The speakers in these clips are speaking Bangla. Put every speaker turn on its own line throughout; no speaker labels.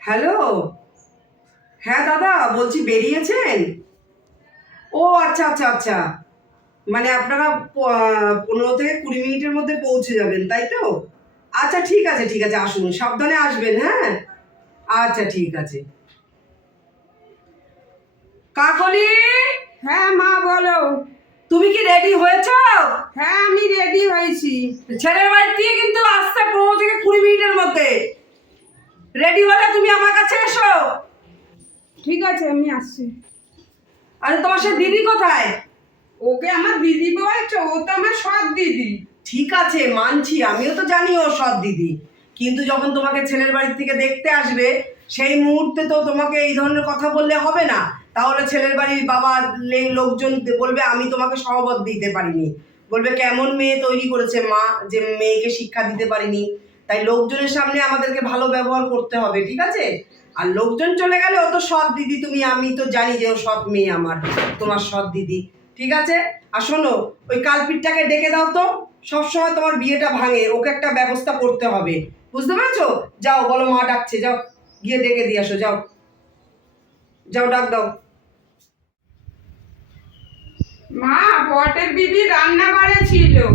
হ্যালো? হ্যাঁ দাদা, বলছি বেরিয়েছেন? ও আচ্ছা আচ্ছা আচ্ছা। মানে আপনারা পনেরো থেকে কুড়ি মিনিটের মধ্যে পৌঁছে যাবেন, তাই তো? আচ্ছা ঠিক আছে ঠিক আছে, আসুন, সাবধানে আসবেন হ্যাঁ? আচ্ছা ঠিক আছে। কাকলি?
হ্যাঁ মা, বলো।
তুমি কি রেডি হয়েছো?
হ্যাঁ আমি রেডি হয়েছি।
ছেলের বাড়ি দিয়ে কিন্তু আসতে পনেরো থেকে কুড়ি মিনিটের মধ্যে। রেডি হলে তুমি আমার কাছে এসো।
ঠিক আছে আমি আসছি।
আরে তোমার সে দিদি কোথায়?
ওকে আমার দিদি বলছো ও তো আমার সৎ দিদি।
ঠিক আছে মানছি আমিও তো জানি ও সৎ দিদি। কিন্তু যখন তোমাকে ছেলের বাড়ি থেকে দেখতে আসবে সেই মুহূর্তে তো তোমাকে এই ধরনের কথা বললে হবে না। তাহলে ছেলের বাড়ির বাবা লোকজন বলবে, আমি তোমাকে সহবত দিতে পারিনি। বলবে, কেমন মেয়ে তৈরি করেছে মা যে মেয়েকে শিক্ষা দিতে পারিনি? তাই লোকজনের সামনে আমাদেরকে ভালো ব্যবহার করতে হবে, ঠিক আছে? আর লোকজন চলে গেলে, ও তো সৎ দিদি তুমি, আমি তো জানি যে ও সৎ মেয়ে আমার, তোমার সৎ দিদি। ঠিক আছে? আর শোনো, ওই কালপিটটাকে ডেকে দাও তো, সবসময় তোমার বিয়েটা ভাঙে, ওকে একটা ব্যবস্থা করতে হবে। বুঝতে পেরেছ? যাও, বলো মা ডাকছে, যাও, গিয়ে ডেকে দিয়ে আসো, যাও। যাও, ডাক দাও।
মা বটের বিবি রান্না করে ছিল।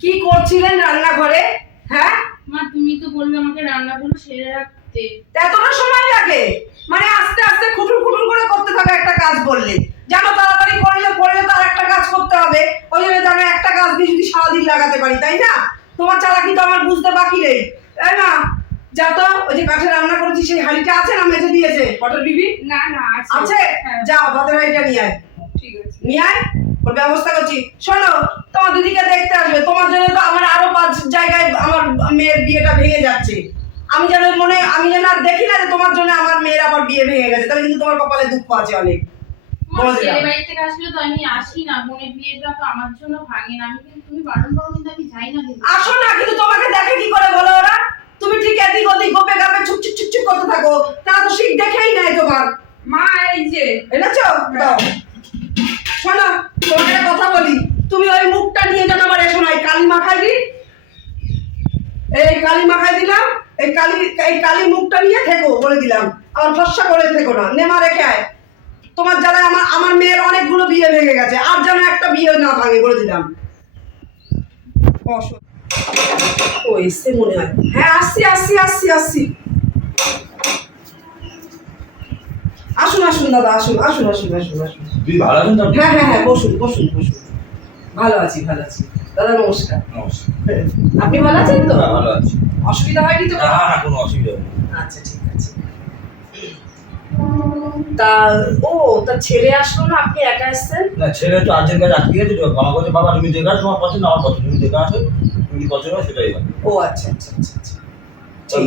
কি করছিলেন রান্নাঘরে? হ্যাঁ?
মা তুমি তো বলবে আমাকে রান্নাগুলো সেরে রাখতে।
এতটা সময় লাগে? মানে আস্তে আস্তে খুটুর খুটুর করে করতে থাকা একটা কাজ বললে। জানো তাড়াতাড়ি করলে করলে তো আর একটা কাজ করতে হবে। ওই জন্য তো আমি একটা কাজ দিয়ে যদি সারাদিন লাগাতে পারি তাই না? তোমার চালাকি তো আমার বুঝতে বাকি নেই। তাই না যা তো ওই যে কাঠে রান্না করেছি সেই হাঁড়িটা আছে না মেজে দিয়েছে? পটল বিবি?
না না আছে।
আছে?
হ্যাঁ,
যাও ভাতের হাঁড়িটা নিয়ে আয়।
ঠিক আছে।
নিয়ে আয়। ওর ব্যবস্থা করছি। শোনো তোমার দিদিকে দেখতে আসবে। তোমার জন্য তো আমার আরও পাঁচ জায়গায় আমার মেয়ের বিয়েটা ভেঙে যাচ্ছে। আমি যেন মনে আমি যেন আর দেখি না যে তোমার জন্য আমার মেয়ের আবার বিয়ে ভেঙে গেছে। তাহলে কিন্তু তোমার কপালে দুঃখ আছে অনেক।
আসি না। বোনের বিয়েটা তো আমার জন্য ভাঙে না। আমি কিন্তু তুমি বারণ করো কিন্তু আমি যাই না কিন্তু।
আসো না কিন্তু তোমাকে দেখে কি করে বলো ওরা? তুমি ঠিক এদিক ওদিক গোপে গাপে ছুপ ছুপ করতে থাকো। তারা তো শিখ দেখেই নাই তোমার।
মা এই যে।
এনেছো? দাও। শোনো তোমাকে কথা বলি। তুমি ওই মুখটা নিয়ে যেন আমার এসো না এই কালি মাখাই দি এই কালি মাখাই দিলাম এই কালি এই কালি মুখটা নিয়ে থেকো বলে দিলাম। আমার ভরসা করে থেকো না, নেমা রেখে আয়। তোমার যারা আমার আমার মেয়ের অনেকগুলো বিয়ে ভেঙে গেছে, আর যেন একটা বিয়ে না ভাঙে বলে দিলাম। বসো। ও এসছে মনে হয়। হ্যাঁ আসছি আসছি আসছি আসছি। আসুন আসুন দাদা আসুন আসুন আসুন আসুন আসুন। হ্যাঁ হ্যাঁ হ্যাঁ বসুন বসুন বসুন। ভালো আছি ভালো আছি। দাদা নমস্কার।
নমস্কার।
আপনি ভালো আছেন তো?
হ্যাঁ, ভালো আছি।
অসুবিধা হয়নি তো?
না না কোনো অসুবিধা নেই
আচ্ছা ঠিক আছে। তা ও তা ছেলে আসলো না? আপনি একা এসছেন?
না ছেলে তো আর্জেন্ট কাছে আটকে গেছে তো বাবা বলছে বাবা তুমি দেখে আসো তোমার পছন্দ আমার পছন্দ। তুমি দেখে আসো তুমি পছন্দ হয় সেটাই
ও আচ্ছা আচ্ছা আচ্ছা আচ্ছা।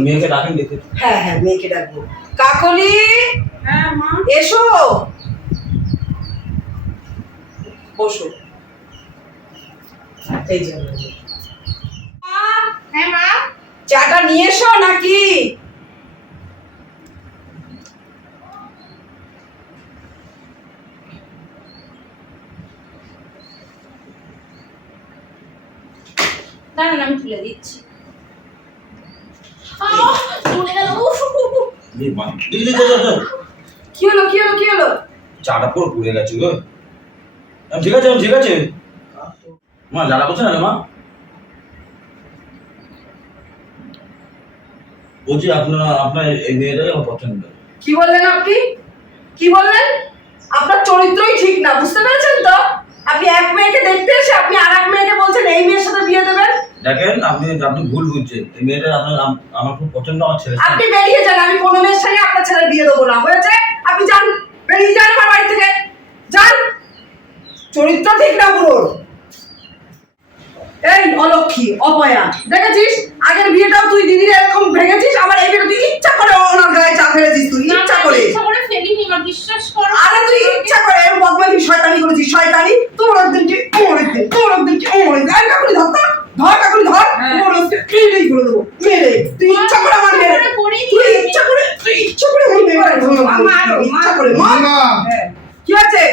মেয়েকে ডাকেন দেখে
হ্যাঁ হ্যাঁ মেয়েকে ডাকবো। কাকলি
হ্যাঁ মা।
এসো। বসো। এই যে
হ্যাঁ মা।
চাটা নিয়ে এসো নাকি?
দাঁড়ান আমি তুলে দিচ্ছি আহ, চলে গেল উফ, উফ, উফ, উফ।
এই মা এই যে, যা, যা, যা।
কি হলো কি হলো কি হলো?
চাটা পুরো পুড়ে গেছে গো। ঠিক আছে ঠিক আছে। মা জ্বালা করছে না মা? বলছি আপনার আপনার এই মেয়েটাই আমার পছন্দ।
কি বললেন আপনি? কি বললেন? আপনার চরিত্রই ঠিক না বুঝতে পেরেছেন তো? আপনি এক মেয়েকে দেখতে এসে আপনি আর এক মেয়েকে বলছেন এই মেয়ের সাথে বিয়ে দেবেন?
দেখেন আপনি আপনি ভুল বুঝছেন। এই মেয়েটা আপনার আমার খুব পছন্দ আমার ছেলে
আপনি বেরিয়ে যান আমি কোনো মেয়ের সঙ্গে আপনার ছেলে বিয়ে দেবো না হয়েছে? আপনি যান বেরিয়ে যান আমার বাড়ি থেকে। যান। চরিত্র ঠিক না পুরো এই অলক্ষী অপয়া দেখেছিস? আগের বিয়েটাও তুই দিদির এরকম ভেঙেছিস আবার এই বিয়েটা তুই ইচ্ছা করে ওনার গায়ে চা ফেলেছিস তুই ইচ্ছা করে।
ইচ্ছা করে ফেলিনি মা বিশ্বাস করো।
আরে তুই ইচ্ছা করে এরকম বদমাইশি শয়তানি করেছিস শয়তানি। তোর একদিন কি ওর একদিন তোর একদিন কি ওর একদিন আরে কাকুরি ধর তো ধর কাকুরি ধর। ওর একদিন মেরেই করে দেবো মেরে তুই ইচ্ছা করে আমার মেরে
ইচ্ছা করে করিনি
তুই ইচ্ছা করে তুই ইচ্ছা করে আমার মেরে
মারো,
ইচ্ছা করে মার
হ্যাঁ।
কি আছে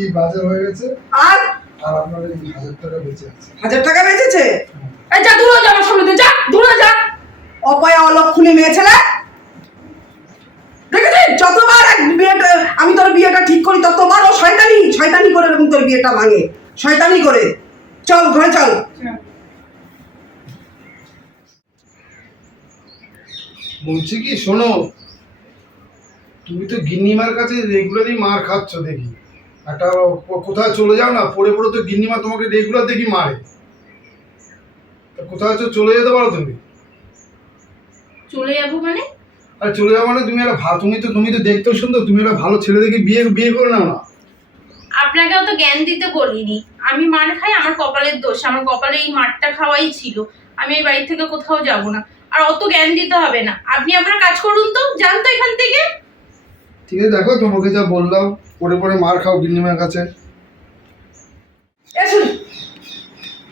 এই বাজার হয়ে গেছে
আর?
আর আপনার হাজার টাকা বেঁচে আছে।
হাজার টাকা বেঁচেছে? এই যা দূরে যা আমার সামনে যা দূরে যা। অপয়া অলক্ষণী মেয়ে ছেলে। দেখেছিস? যতবার এক বিয়েটা আমি তোর বিয়েটা ঠিক করি ততবার ও শয়তানি শয়তানি করে এরকম তোর বিয়েটা ভাঙে। শয়তানি করে। চল ঘরে চল।
বলছি কি শোনো তুমি তো গিন্নিমার কাছে রেগুলারই মার খাচ্ছ দেখি। একটা কোথায় চলে যাও না পড়ে পড়ে তো গিন্নিমা তোমাকে রেগুলার দেখি মারে। চলে যেতে পারো তুমি?
চলে যাব মানে?
আর চলে যাও মানে তুমি একটা ভালো তুমি তো তুমি তো দেখতেও সুন্দর তুমি একটা ভালো ছেলে দেখে বিয়ে বিয়ে করে নাও না।
আপনাকেও তো জ্ঞান দিতে বলিনি। আমি মার খাই আমার কপালের দোষ আমার কপালে এই মারটা খাওয়াই ছিল। আমি এই বাড়ি থেকে কোথাও যাব না। আর অত জ্ঞান দিতে হবে না। আপনি আপনার কাজ করুন তো যান তো এখান থেকে।
ঠিক আছে দেখো তোমাকে যা বললাম পড়ে পড়ে মার খাও গিন্নিমার কাছে।
এসুন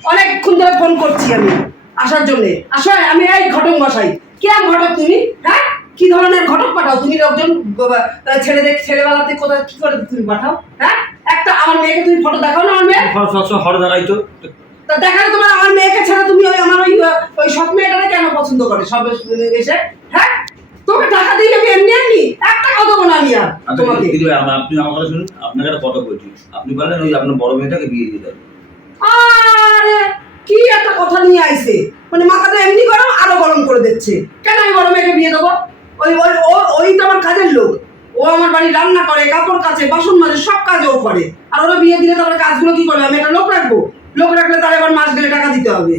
অনেকক্ষণ ধরে ফোন করছি আমি আসার জন্য। আসো আমি এই ঘটক মশাই। কিরম ঘটক তুমি? হ্যাঁ? কি ধরনের ঘটক পাঠাও? তুমি লোকজন বাবা- ছেলেদের ছেলেবেলাতে কোথায় কি করে তুমি পাঠাও? হ্যাঁ? একটা আমার মেয়েকে তুমি ফটো দেখাও না আমার মেয়ে?
ফটো সবসময় ফটো দেখাই তো।
তা দেখালে তোমার আমার মেয়েকে ছাড়া তুমি ওই আমার ওই ওই সব মেয়েটাকে কেন পছন্দ করে সব এসে? হ্যাঁ? তোমাকে টাকা দিয়ে আমি এমনি এমনি একটা কথা বলো আমি আর
আচ্ছা,
তোমাকে।
দিদি ভাই, আপনি আমার কথা শুনুন আপনাকে একটা কথা বলছি। আপনি বললেন ওই আপনার বড় মেয়েটাকে বিয়ে দিতে হবে।
আরে কি একটা কথা নিয়ে আইছে? মানে মাথাটা এমনি গরম আরও গরম করে দিচ্ছে। কেন আমি বড় মেয়েকে বিয়ে দেবো? ওই ওই ওই তো আমার কাজের লোক। ও আমার বাড়ি রান্না করে কাপড় কাচে বাসন মাজে সব কাজ ও করে। আর ওরা বিয়ে দিলে তারপরে কাজগুলো কি করবে? আমি একটা লোক রাখব? লোক রাখলে তার এবার মাস গেলে টাকা দিতে হবে।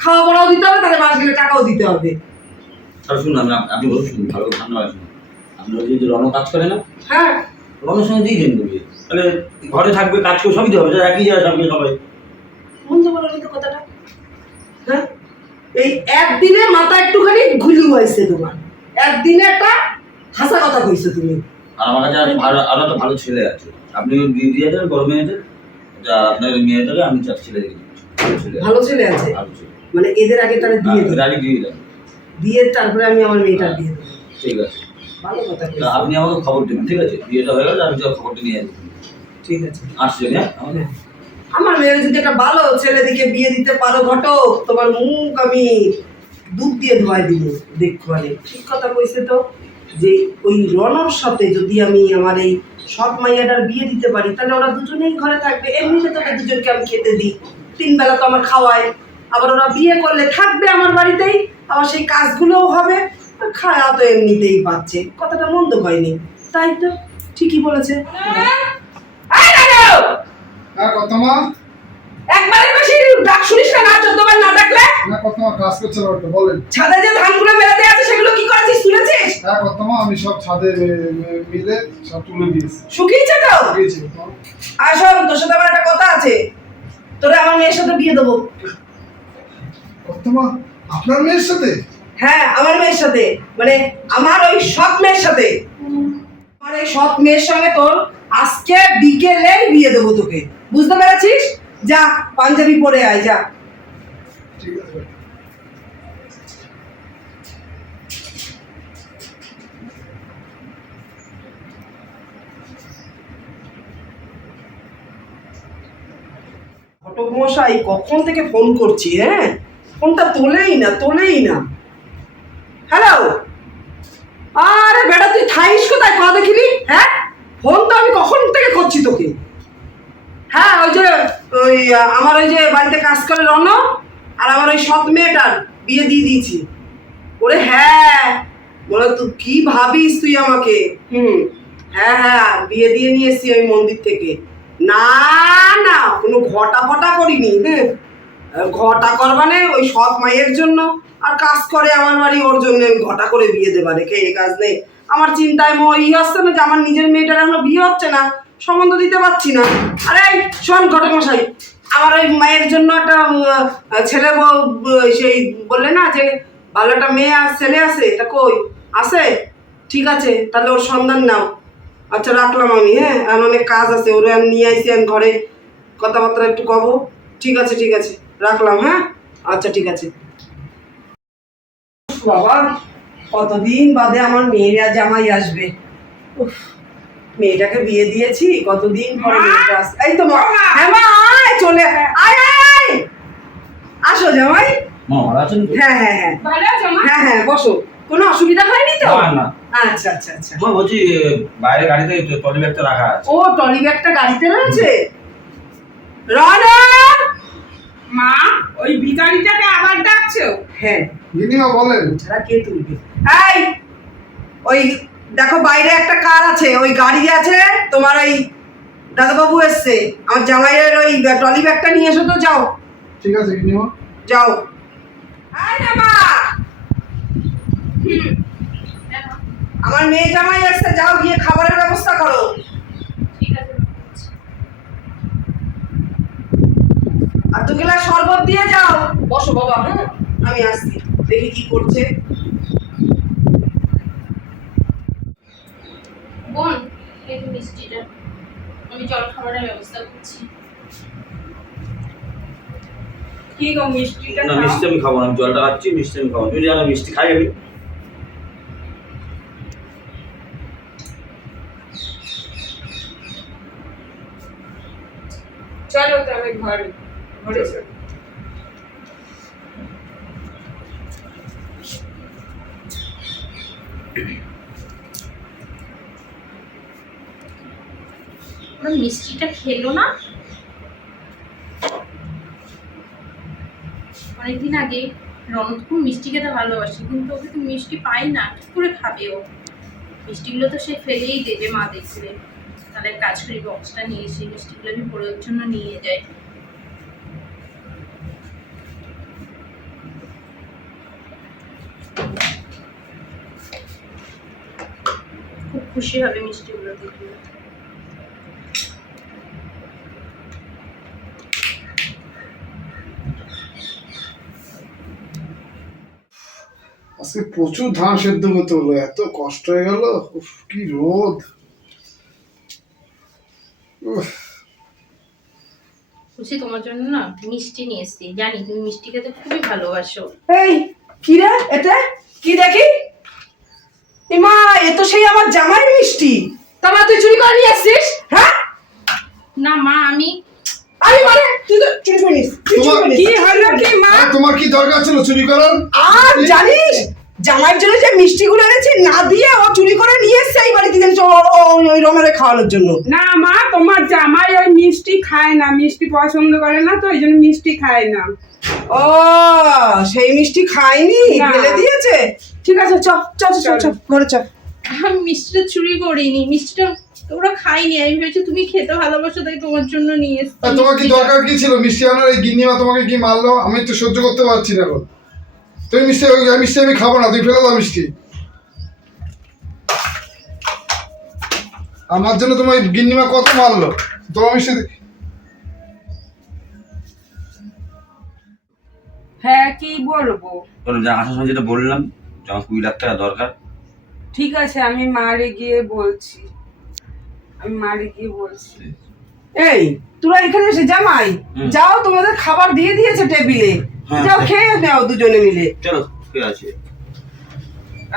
খাওয়া পড়াও দিতে হবে তাহলে মাস গেলে টাকাও দিতে হবে।
তাহলে শুনুন আমি আপনি বলুন শুনুন ভালো করে ঠান্ডা শুনুন। আপনার ওই যে রণ কাজ করে না
হ্যাঁ।
রণের সঙ্গে দিয়ে দিন বিয়ে তাহলে ঘরে থাকবে কাজ করে সবই তো হবে যা একই যায় সবই সবাই।
মন্দ বলো তো কথাটা। হ্যাঁ? এই একদিনে মাথা একটুখানি ঘুলি হয়েছে তোমার। একদিনে একটা হাসা কথা কইছো তুমি।
আর আমার কাছে আরও ভালো আরও একটা ভালো ছেলে আছে। আপনি দিয়ে দিয়ে বড় মেয়েদের যা আপনার মেয়েটাকে আমি চার ছেলে ভালো ছেলে আছে।
মানে এদের আগে তারা দিয়ে দেবো
হ্যাঁ, আগে দিয়ে দেন
দিয়ে তারপরে আমি আমার মেয়েটার বিয়ে দেবো।
ঠিক আছে।
ভালো কথা
আপনি আমাকে খবর দেবেন ঠিক আছে? বিয়েটা হয়ে গেলে আমি তো খবরটা নিয়ে আসব।
ঠিক আছে।
আসছে হ্যাঁ?
হ্যাঁ। আমার মেয়ের যদি একটা ভালো ছেলে দিকে বিয়ে দিতে পারো ঘটক তোমার মুখ আমি দুধ দিয়ে ধোয়াই দিব দেখো ঠিক কথা কইছে তো? যে ওই রনর সাথে যদি আমি আমার এই সৎ মাইয়াটার বিয়ে দিতে পারি তাহলে ওরা দুজনেই ঘরে থাকবে। এমনিতে তোকে দুজনকে আমি খেতে দিই। তিন বেলা তো আমার খাওয়ায়। আবার ওরা বিয়ে করলে থাকবে আমার বাড়িতেই আবার সেই কাজগুলোও হবে। আর খাওয়া তো এমনিতেই পাচ্ছে কথাটা মন্দ হয়নি। তাই তো ঠিকই বলেছে!
হ্যাঁ
একবারের বেশি ডাক শুনিস না না চোদ্দবার না
কাজ একটু বলেন।
ছাদে যে ধানগুলো মেলাতে আছে সেগুলো কি করেছিস তুলেছিস?
হ্যাঁ আমি সব ছাদে মিলে সব তুলে দিয়েছি।
শুকিয়েছে তো? আর শোন তোর সাথে আমার একটা কথা আছে। তোরে আমার মেয়ের সাথে বিয়ে দেবো।
আপনার মেয়ের সাথে?
হ্যাঁ আমার মেয়ের সাথে। মানে আমার ওই সৎ মেয়ের সাথে। আমার এই সৎ মেয়ের সঙ্গে তোর আজকে বিকেলে বিয়ে দেবো তোকে। বুঝতে পেরেছিস? যা পাঞ্জাবি পরে আয় যা
ঠিক আছে
ঘটক মশাই কখন থেকে ফোন করছি হ্যাঁ? ফোনটা তোলেই না তোলেই না। হ্যালো আরে বেটা, তুই থাইস কোথায়? কথা দেখিনি? হ্যাঁ? ফোন তো আমি কখন থেকে করছি তোকে? হ্যাঁ ওই যে, ওই, আমার ওই যে বাড়িতে কাজ করে রন আর আমার ওই সৎ মেয়েটার বিয়ে দিয়ে দিয়েছি। ওরে হ্যাঁ বলে তুই কি ভাবিস তুই আমাকে? হুম হ্যাঁ হ্যাঁ বিয়ে দিয়ে নিয়ে এসছি ওই মন্দির থেকে। না না, কোনো ঘটা ফটা করিনি। হ্যাঁ ঘটা করবানে ওই সৎ মায়ের জন্য। আর কাজ করে আমার বাড়ি, ওর জন্য ঘটা করে বিয়ে দেবা। রেখে এ কাজ নেই। আমার চিন্তায় ম ই আসছে না যে, আমার নিজের মেয়েটার এখনও বিয়ে হচ্ছে না। সম্বন্ধ দিতে পারছি না। আরে শোন ঘটক মশাই, আমার ওই মায়ের জন্য একটা ছেলে সেই বললে না যে, ভালো একটা মেয়ে আর ছেলে আছে, এটা কই? আছে? ঠিক আছে, তাহলে ওর সন্ধান নাও। আচ্ছা রাখলাম আমি হ্যাঁ? আর অনেক কাজ আছে ওরে আমি নিয়ে আইসি আমি ঘরে। কথাবার্তা একটু কব? ঠিক আছে ঠিক আছে রাখলাম হ্যাঁ? আচ্ছা ঠিক আছে। বাবা কতদিন বাদে আমার মেয়েরা জামাই আসবে। উফ, মেয়েটাকে বিয়ে দিয়েছি কতদিন পরে? মেয়েটা আসছে। এই তো মা
মা।
হ্যাঁ মা আয় চলে আয় আয় আয় আসো জামাই।
মা আছেন
হ্যাঁ হ্যাঁ হ্যাঁ।
ভালো আছো মা?
হ্যাঁ হ্যাঁ বসো। কোনো অসুবিধা হয়নি তো?
না না।
আচ্ছা আচ্ছা আচ্ছা।
মা বলছি বাইরে গাড়িতে টলি ব্যাগটা রাখা আছে।
ও টলি ব্যাগটা গাড়িতে রয়েছে? রনা
মা ওই ভিখারিটাকে আবার ডাকছো?
হ্যাঁ।
গিন্নিমা বলেন।
ছাড়া কে তুলবে? এই ওই দেখো বাইরে একটা কার আছে ওই গাড়ি আছে তোমার ওই দাদাবাবু এসছে। আমার জামাইয়ের ওই ট্রলি ব্যাগটা নিয়ে এসো তো যাও।
ঠিক আছে গিন্নিমা
যাও। এই না মা! আমার মেয়ে জামাই এসছে যাও গিয়ে খাবারের ব্যবস্থা করো।
ঠিক আছে
আর দু গ্লাস শরবত দিয়ে যাও। বসো বাবা হ্যাঁ? আমি আসছি দেখি কি করছে।
বোন এই মিষ্টিটা। আমি জল খাবারের ব্যবস্থা করছি।
কি গো মিষ্টিটা
না মিষ্টি আমি খাব না আমি জলটা খাচ্ছি মিষ্টি আমি খাব। তুমি জানো মিষ্টি খাই আমি
চলো তবে ঘরে
ওরা মিষ্টিটা খেলো না? অনেকদিন আগে খুব মিষ্টি খেতে ভালোবাসে, কিন্তু ওকে তো মিষ্টি পাই না, কি করে খাবে ও? মিষ্টিগুলো তো সে ফেলেই দেবে মা দেখলে। তাহলে কাজ করি বক্সটা নিয়ে এসে মিষ্টিগুলো আমি পরের জন্য নিয়ে যাই। খুশি হবে মিষ্টিগুলো দেখলে।
আজকে প্রচুর ধান সেদ্ধ করতে হলো এত কষ্ট হয়ে গেল উফ কি রোদ। উফ,
খুশি তোমার জন্য না মিষ্টি নিয়ে এসছি। জানি তুমি মিষ্টি খেতে খুবই ভালোবাসো।
এই কি রে এটা কি দেখি? এমা এ তো সেই আমার জামাইয়ের মিষ্টি। তারপর তুই চুরি করে নিয়ে আসছিস? হ্যাঁ?
না মা আমি
আরে মানে তুই তো চুরি করিস।
কি হলো কি মা?
তোমার কি দরকার ছিল চুরি করার?
আর জানিস জামাইয়ের জন্য যে মিষ্টিগুলো এনেছি না দিয়ে ও চুরি করে নিয়ে এসছে এই বাড়িতে জেনেছে ওই রমারে খাওয়ানোর জন্য।
না মা তোমার জামাই ওই মিষ্টি খায় না মিষ্টি পছন্দ করে না তো ওই জন্য মিষ্টি খায় না।
ও সেই মিষ্টি খাইনি
না।
ফেলে দিয়েছে? ঠিক আছে চ চ চ, চ চ ঘরে চ।
আমি মিষ্টিটা চুরি করিনি মিষ্টিটা ওরা খাইনি আমি ভেবেছি তুমি খেতে ভালোবাসো তাই তোমার জন্য নিয়ে এসছি
আর তোমার কি দরকার কি ছিল? মিষ্টি আনার এই গিন্নিমা তোমাকে কি মারলো? আমি তো সহ্য করতে পারছি না এখন। তুমি মিষ্টি মিষ্টি আমি খাব না তুই ফেলে দাও মিষ্টি। আমার জন্য তোমার গিন্নিমা কত মারলো? তোমার মিষ্টি
হ্যাঁ কি বলব?
যা আসার সময় যেটা বললাম যে আমার কুড়ি লাখ টাকা দরকার।
ঠিক আছে আমি মারে গিয়ে বলছি। আমি মারে গিয়ে বলছি।
এই তোরা এখানে এসে জামাই যাও তোমাদের খাবার দিয়ে দিয়েছে টেবিলে।
হ্যাঁ,
যাও
হ্যাঁ।
খেয়ে নাও দুজনে মিলে।
চলো আছে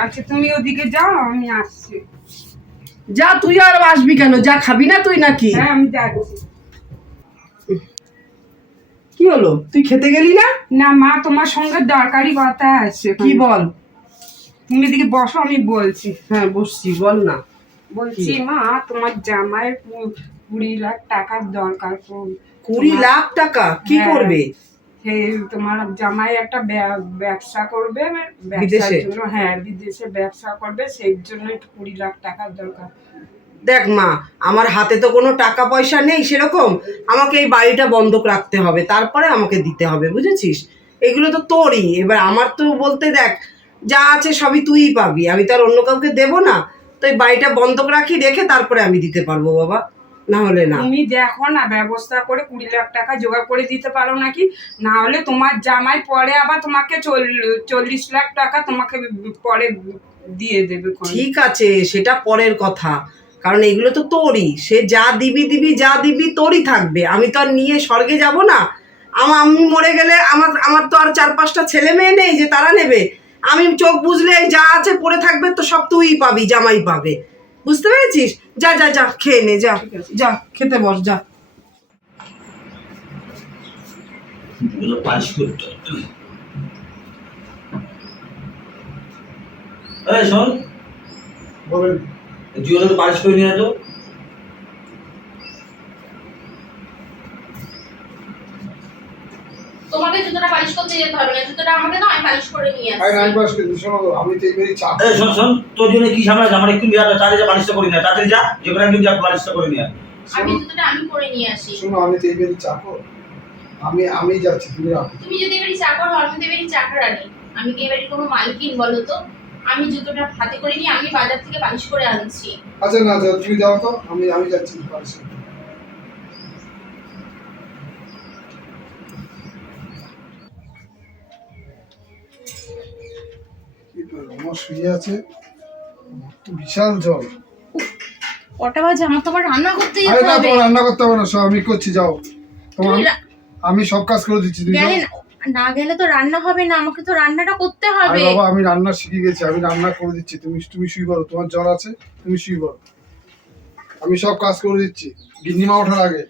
আচ্ছা তুমি ওদিকে যাও আমি আসছি।
যা তুই আর আসবি কেন? যা খাবি না তুই নাকি?
হ্যাঁ আমি যাচ্ছি
কি হলো? তুই খেতে গেলি না?
না মা তোমার সঙ্গে দরকারি কথা আছে।
কি বল?
তুমি এদিকে বসো আমি বলছি।
হ্যাঁ বসছি বল না।
বলছি মা তোমার জামাইয়ের কুড়ি লাখ টাকার দরকার
কুড়ি লাখ টাকা? কি
হ্যাঁ।
করবে?
তোমার জামাই একটা ব্যা- ব্যবসা করবে
বিদেশে?
হ্যাঁ বিদেশে ব্যবসা করবে সেই জন্য কুড়ি লাখ টাকার দরকার।
দেখ মা আমার হাতে তো কোনো টাকা পয়সা নেই সেরকম। আমাকে এই বাড়িটা বন্ধক রাখতে হবে তারপরে আমাকে দিতে হবে বুঝেছিস? এগুলো তো তোরই। এবার আমার তো বলতে দেখ যা আছে সবই তুইই পাবি। আমি তো আর অন্য কাউকে দেবো না। তো এই বাড়িটা বন্ধক রাখি রেখে তারপরে আমি দিতে পারব বাবা। না হলে না।
তুমি দেখো না ব্যবস্থা করে কুড়ি লাখ টাকা জোগাড় করে দিতে পারো নাকি? না হলে তোমার জামাই পরে আবার তোমাকে চল- চল্লিশ লাখ টাকা তোমাকে পরে দিয়ে দেবে
ঠিক আছে সেটা পরের কথা। কারণ এগুলো তো তোরই। সে যা দিবি দিবি যা দিবি তোরই থাকবে। আমি তো আর নিয়ে স্বর্গে যাব না। আমার আমি মরে গেলে আমার আমার তো আর চার পাঁচটা ছেলে মেয়ে নেই যে তারা নেবে। আমি চোখ বুঝলে যা আছে পড়ে থাকবে তো সব তুই পাবি জামাই পাবে। বুঝতে পেরেছিস? যা যা যা খেয়ে নে যা যা খেতে বস যা।
পাশ করতে শোন।
বলেন।
জুয়েলের করে নিয়ে তো।
তোমাকে জুতোটা পালিশ করতে যেতে হবে না জুতোটা আমাকে দাও আমি পালিশ করে নিয়ে আসছি।
নাইন পাস কিন্তু শোনো আমি তো এইবারই চা
এই শোন শোন তোর জন্য কি ঝামেলা আমার একটু বিয়ার তাড়াতাড়ি যা পালিশটা করি না। তাড়াতাড়ি যা যে কোনো একদিন যা পালিশটা করে নিয়ে।
আমি জুতোটা আমি করে নিয়ে আসি।
শোনো আমি তো এইবারই চা আমি আমি যাচ্ছি তুমি রাখো
তুমি যদি এবারে চাকর হও আমি তো এবারে চাকরানি আমি কি এবারে কোনো মালকিন বলো তো? আমি জুতোটা হাতে করে নিয়ে আমি বাজার থেকে পালিশ করে আনছি।
আচ্ছা না যাও তুমি যাও তো আমি আমি যাচ্ছি পারিস আমার শুয়ে আছে। বিশাল জল।
কটা বাজে? আমার তো আবার রান্না করতে
আরে
যেতে
না
হবে।
তোমার রান্না করতে হবে না সব আমি করছি যাও। তোমার আমি সব কাজ করে দিচ্ছি তুমি
না- গেলে তো রান্না হবে না আমাকে তো রান্নাটা করতে
আরে
হবে।
বাবা আমি রান্না শিখে গেছি আমি রান্না করে দিচ্ছি তুমি তুমি শুয়ে পড়ো তোমার জ্বর আছে তুমি শুয়ে পড়ো। আমি সব কাজ করে দিচ্ছি গিন্নিমা ওঠার আগে।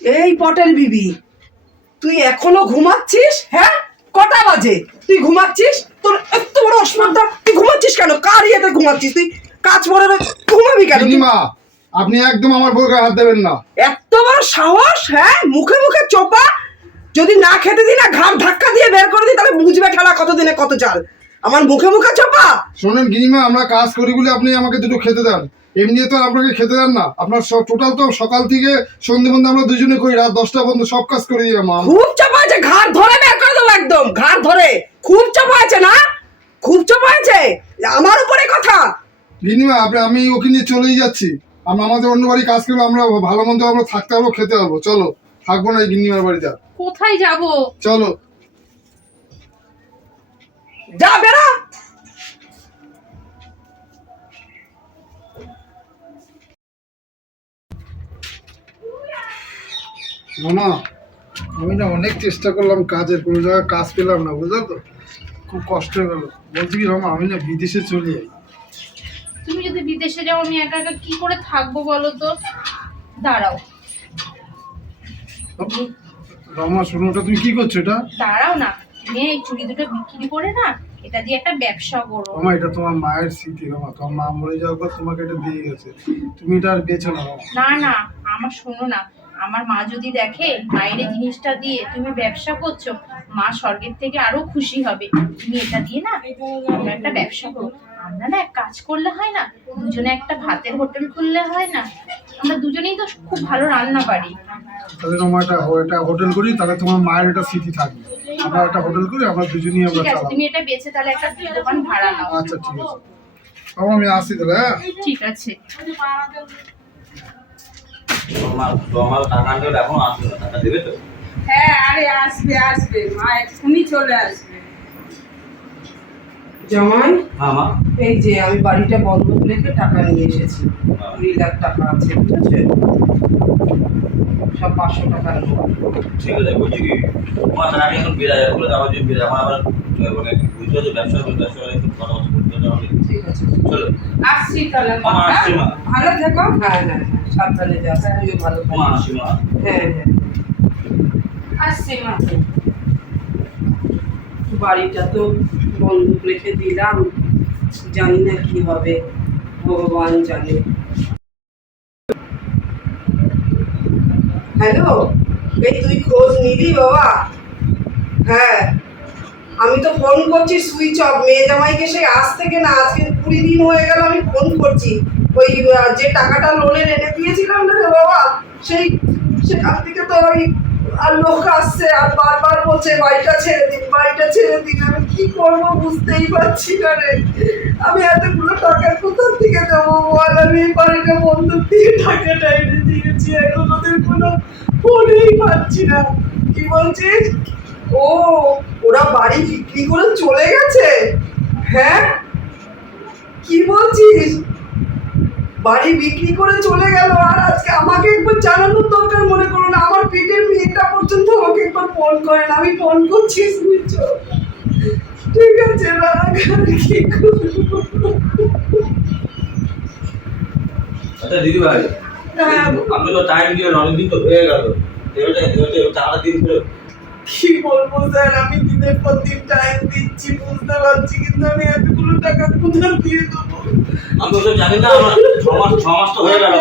এই পটেল বিবি তুই এখনও ঘুমাচ্ছিস? হ্যাঁ? কটা বাজে? তুই ঘুমাচ্ছিস? তোর এত বড় অসমানতা তুই ঘুমাচ্ছিস কেন? কার ইয়েতে ঘুমাচ্ছিস তুই? কাজ পরে ঘুমাবি কেন?
গিন্নিমা আপনি একদম আমার বউকে হাত দেবেন না।
এত বড় সাহস হ্যাঁ? মুখে মুখে চোপা। যদি না খেতে দিই না ঘাম ধাক্কা দিয়ে বের করে দিই তাহলে বুঝবে ঠেলা কত দিনে কত চাল আমার মুখে মুখে চোপা?
শোনেন গিনিমা আমরা কাজ করি বলে আপনি আমাকে দুটো খেতে দেন। এমনি তো আপনাকে খেতে দেন না। আপনার সব টোটাল তো সকাল থেকে সন্ধে বন্ধে আমরা দুজনে করি রাত দশটা পর্যন্ত সব কাজ করে দিই মা
খুব চাপা আছে ঘাড় ধরে বের করে দেবো একদম ঘাড় ধরে। খুব চাপা আছে না? খুব চাপা আছে? আমার উপরে কথা।
গিনিমা আপনি আমি ওকে নিয়ে চলেই যাচ্ছি। আমরা আমাদের অন্য বাড়ি কাজ করব আমরা ভালো মন্দ আমরা থাকতে পারব খেতে পারব। চলো থাকব না এই গিন্নিমার বাড়িতে আর।
কোথায় যাব?
চলো।
যা বেরা!
মামা আমি না অনেক চেষ্টা করলাম কাজের কোনো জায়গায় কাজ পেলাম না বুঝলো তো? খুব কষ্ট হয়ে গেল। বলছি কি মামা আমি না বিদেশে চলে যাই।
তুমি যদি বিদেশে যাও আমি একা একা কি করে থাকব বলো তো? দাঁড়াও।
রমা শোনো ওটা তুমি কি করছ এটা?
দাঁড়াও না। তুমি এই চুড়ি দুটো বিক্রি করে না এটা দিয়ে একটা ব্যবসা করো।
মামা এটা তোমার মায়ের স্মৃতি রমা। তোমার মা মরে যাওয়ার পর তোমাকে এটা দিয়ে গেছে। তুমি এটা আর বেছো না
না না আমার শোনো না। আমার মা যদি দেখে বাইরে জিনিসটা দিয়ে তুমি ব্যবসা করছ মা স্বর্গের থেকে আরও খুশি হবে। তুমি এটা দিয়ে না আমরা একটা ব্যবসা করো আমরা না এক কাজ করলে হয় না দুজনে একটা ভাতের হোটেল খুললে হয় না। আমরা দুজনেই তো খুব ভালো রান্না পারি
তাহলে তোমার এটা এটা হোটেল করি তাহলে তোমার মায়ের একটা স্মৃতি থাকবে। আমরা একটা হোটেল করি আমরা দুজনেই আমরা
ঠিক আছে
চালাবো।
তুমি এটা বেচে তাহলে একটা দোকান ভাড়া নাও।
আচ্ছা ঠিক আছে। আমি আসছি তাহলে হ্যাঁ?
ঠিক আছে।
তোমার তোমার টাকা আনতে হলে আসবে না। টাকা দেবে তো?
হ্যাঁ আরে আসবে আসবে। মা এক্ষুনি চলে আসবে।
জামাই?
হ্যাঁ
এই যে আমি বাড়িটা বন্ধক রেখে টাকা নিয়ে এসেছি। কুড়ি লাখ টাকা আছে ঠিক আছে সব পাঁচশো টাকার
ঠিক আছে বলছি কি তোমার আমি এখন বেড়াই ওগুলো যাওয়ার জন্য বেড়াই আমার আবার মানে বুঝতে পারছ ব্যবসা করে ব্যবসা করে একটু বলতে করতে হবে।
ঠিক আছে।
চলো।
আসছি তাহলে। মা। ভালো থেকো।
হ্যাঁ হ্যাঁ হ্যাঁ সাবধানে যাস তুইও ভালো
তোমার আসি মা।
হ্যাঁ হ্যাঁ।
আসছি মা।
বাড়িটা তো বন্ধক রেখে দিলাম। জানি না কি হবে। ভগবান জানে। হ্যালো? এই তুই খোঁজ নিলি বাবা? হ্যাঁ। আমি তো ফোন করছি সুইচ অফ মেয়ে জামাইকে সেই আজ থেকে না, আজকে কুড়ি দিন হয়ে গেল আমি ফোন করছি। ওই যে টাকাটা লোনের এনে দিয়েছিলাম না বাবা, সেই, সেখান থেকে তো ওই, আর লোক আসছে, আর বারবার বলছে, বাড়িটা ছেড়ে দিন, বাড়িটা ছেড়ে দিন। আমি কি করব বুঝতেই পারছি না রে। আমি এতগুলো টাকা কোথার থেকে দেবো বল? আমি বাড়িটা বন্ধুর দিয়ে টাকাটা এনে দিয়েছি, এখন ওদের কোনো ফোনেই পাচ্ছি না। কি বলছিস? ও ওরা বাড়ি বিক্রি করে চলে গেছে? হ্যাঁ? কি বলছিস? বাড়ি বিক্রি করে চলে গেল আর আজকে আমাকে একবার জানানোর দরকার মনে করো না। আমার পেটের মেয়েটা পর্যন্ত আমাকে একবার ফোন করে না। আমি ফোন করছি ঠিক আছে রাখ কি?
আচ্ছা দিদি ভাই
হ্যাঁ।
আপনি তো টাইম দিলেন অনেকদিন তো হয়ে গেল। চার দিন করে
কি বলব স্যার? আমি দিনের পর দিন টাইম দিচ্ছি বুঝতে পারছি কিন্তু আমি এতগুলো টাকা কোথাও দিয়ে দেবো?
আমি ওসব জানি না আমার ছ মাস ছ মাস তো হয়ে গেল।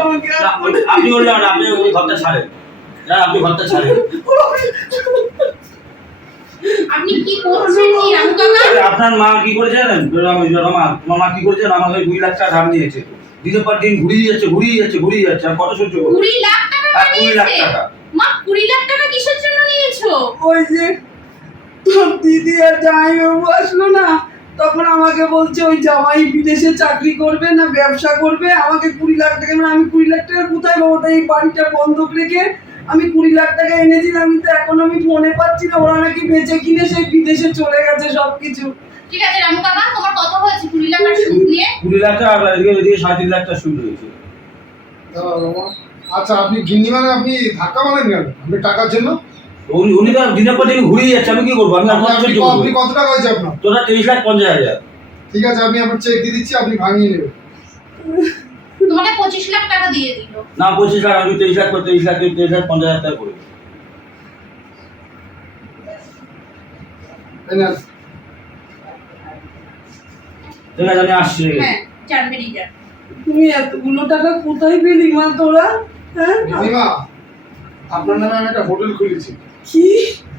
না, আপনি বললেন আপনি ওই ঘরটা ছাড়েন। না আপনি ঘরটা ছাড়েন।
আপনি কি করছেন? কি
আপনার মা কি জানেন? রমা তোমার মা কি করেছে? আমাকে দুই লাখ টাকা ধার নিয়েছে। দিনের পর দিন ঘুরিয়ে যাচ্ছে ঘুরিয়ে যাচ্ছে ঘুরিয়ে যাচ্ছে। আর কত সহ্য করব?
কুড়ি লাখ টাকা
কুড়ি লাখ টাকা।
মা কুড়ি লাখ টাকা কিসের জন্য নিয়েছো
ওই যে তোর দিদি আর জামাইবাবু আসলো না তখন আমাকে বলছে ওই জামাই বিদেশে চাকরি করবে না ব্যবসা করবে আমাকে কুড়ি লাখ টাকা মানে আমি কুড়ি লাখ টাকা কোথায় পাবো? তাই এই বাড়িটা বন্ধক রেখে আমি কুড়ি লাখ টাকা এনেছিলাম কিন্তু এখন আমি ফোনে পাচ্ছি না ওরা নাকি বেঁচে কিনে সেই বিদেশে চলে গেছে সব কিছু
ঠিক আছে রামু কাকা তোমার কত হয়েছে? কুড়ি লাখ টাকা সুদ নিয়ে?
কুড়ি লাখ টাকা আর এদিকে এদিকে সাড়ে তিন লাখ টাকা সুদ রয়েছে
দাঁড়াও, আচ্ছা আপনি গিন্নি মানে আপনি ধাক্কা মারেন কেন? আপনি টাকার জন্য?
উনি উনি তো দিনের পর দিন ঘুরিয়ে যাচ্ছে আমি কি করব? আমি
আপনি
আপনার
আপনি
সহ্য
ক- আপনি কত টাকা হয়েছে আপনার?
তোরা তেইশ লাখ পঞ্চাশ হাজার।
ঠিক আছে আমি আপনার চেক দিয়ে দিচ্ছি আপনি ভাঙিয়ে নেবেন।
তোমাকে পঁচিশ লাখ টাকা দিয়ে দিল।
না পঁচিশ লাখ আমি তেইশ লাখ তেইশ লাখ তেইশ লাখ পঞ্চাশ হাজার টাকা করে ঠিক আছে আমি আসছি।
হ্যাঁ
তুমি এতগুলো টাকা কোথায় পেলি মা তোরা? হ্যাঁ?
আপনার নামে আমি একটা হোটেল খুলেছি।
কি?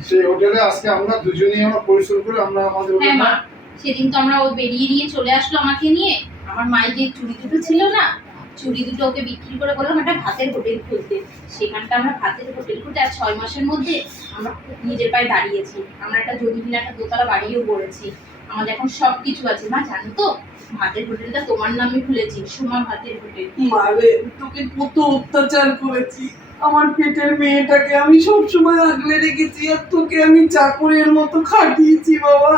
সেই হোটেলে আজকে আমরা দুজনেই আমরা পরিশ্রম করে আমরা আমাদের
হ্যাঁ মা। সেদিন তো আমরা ও বেরিয়ে নিয়ে চলে আসলো আমাকে নিয়ে। আমার মায়ের যে চুড়ি দুটো ছিল না চুড়ি দুটো ওকে বিক্রি করে বললাম একটা ভাতের হোটেল খুলতে। সেখানটা আমরা ভাতের হোটেল খুলতে আর ছয় মাসের মধ্যে আমরা নিজের পায়ে দাঁড়িয়েছি। আমরা একটা যদি কিনা একটা দোতলা বাড়িও করেছি। আমাদের এখন সব কিছু আছে। মা জানো তো ভাতের হোটেলটা তোমার নামে খুলেছি সোমা ভাতের হোটেল।
মারে তোকে কত অত্যাচার করেছি। আমার পেটের মেয়েটাকে আমি সব সময় আগলে রেখেছি আর তোকে আমি চাকরের মতো খাটিয়েছি বাবা।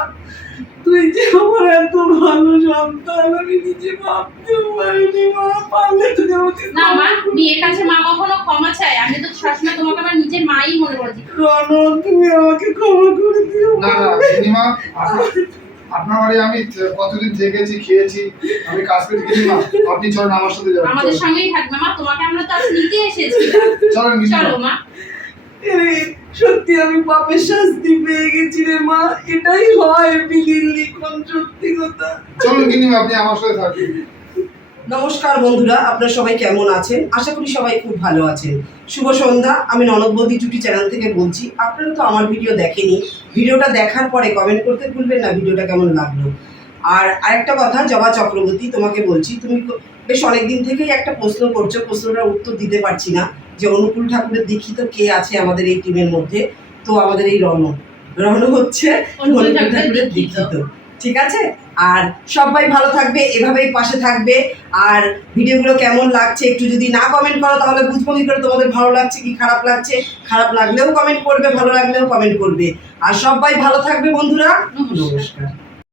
তুই যে আমার এত ভালো সন্তান আমি নিজে ভাবতেও পারিনি মা। পারলে তুই আমাকে
না মা বিয়ের কাছে মা কখনো ক্ষমা চায়। আমি তো সবসময় তোমাকে আমার নিজের মাই মনে করেছি।
রণ তুমি আমাকে ক্ষমা করে দিও
না না আপনার বাড়ি আমি কতদিন থেকেছি খেয়েছি আমি কাজ গিন্নিমা আপনি চলেন আমার সাথে যাবেন
আমাদের সঙ্গেই থাকবে মা তোমাকে আমরা তো নিতে এসেছি।
চলেন
চলো মা।
সত্যি আমি পাপের শাস্তি পেয়ে গেছি রে মা। এটাই হয় বিলির লিখন সত্যি কথা
চলুন আপনি আমার সাথে থাকবেন
নমস্কার বন্ধুরা আপনারা সবাই কেমন আছেন? আশা করি সবাই খুব ভালো আছেন। শুভ সন্ধ্যা আমি ননদবতী জুটি চ্যানেল থেকে বলছি আপনারা তো আমার ভিডিও দেখেনি ভিডিওটা দেখার পরে কমেন্ট করতে ভুলবেন না ভিডিওটা কেমন লাগল? আর আরেকটা কথা জবা চক্রবর্তী তোমাকে বলছি তুমি বেশ অনেকদিন থেকেই একটা প্রশ্ন করছ প্রশ্নটার উত্তর দিতে পারছি না। যে অনুকূল ঠাকুরের দীক্ষিত কে আছে আমাদের এই টিমের মধ্যে? তো আমাদের এই রণ রণ হচ্ছে
অনুকূল ঠাকুরের। দীক্ষিত।
ঠিক আছে? আর সবাই ভালো থাকবে, এভাবেই পাশে থাকবে। আর ভিডিওগুলো কেমন লাগছে একটু যদি না কমেন্ট করো, তাহলে বুঝব কি করে তোমাদের ভালো লাগছে কি খারাপ লাগছে। খারাপ লাগলেও কমেন্ট করবে, ভালো লাগলেও কমেন্ট করবে। আর সবাই ভালো থাকবে বন্ধুরা। নমস্কার।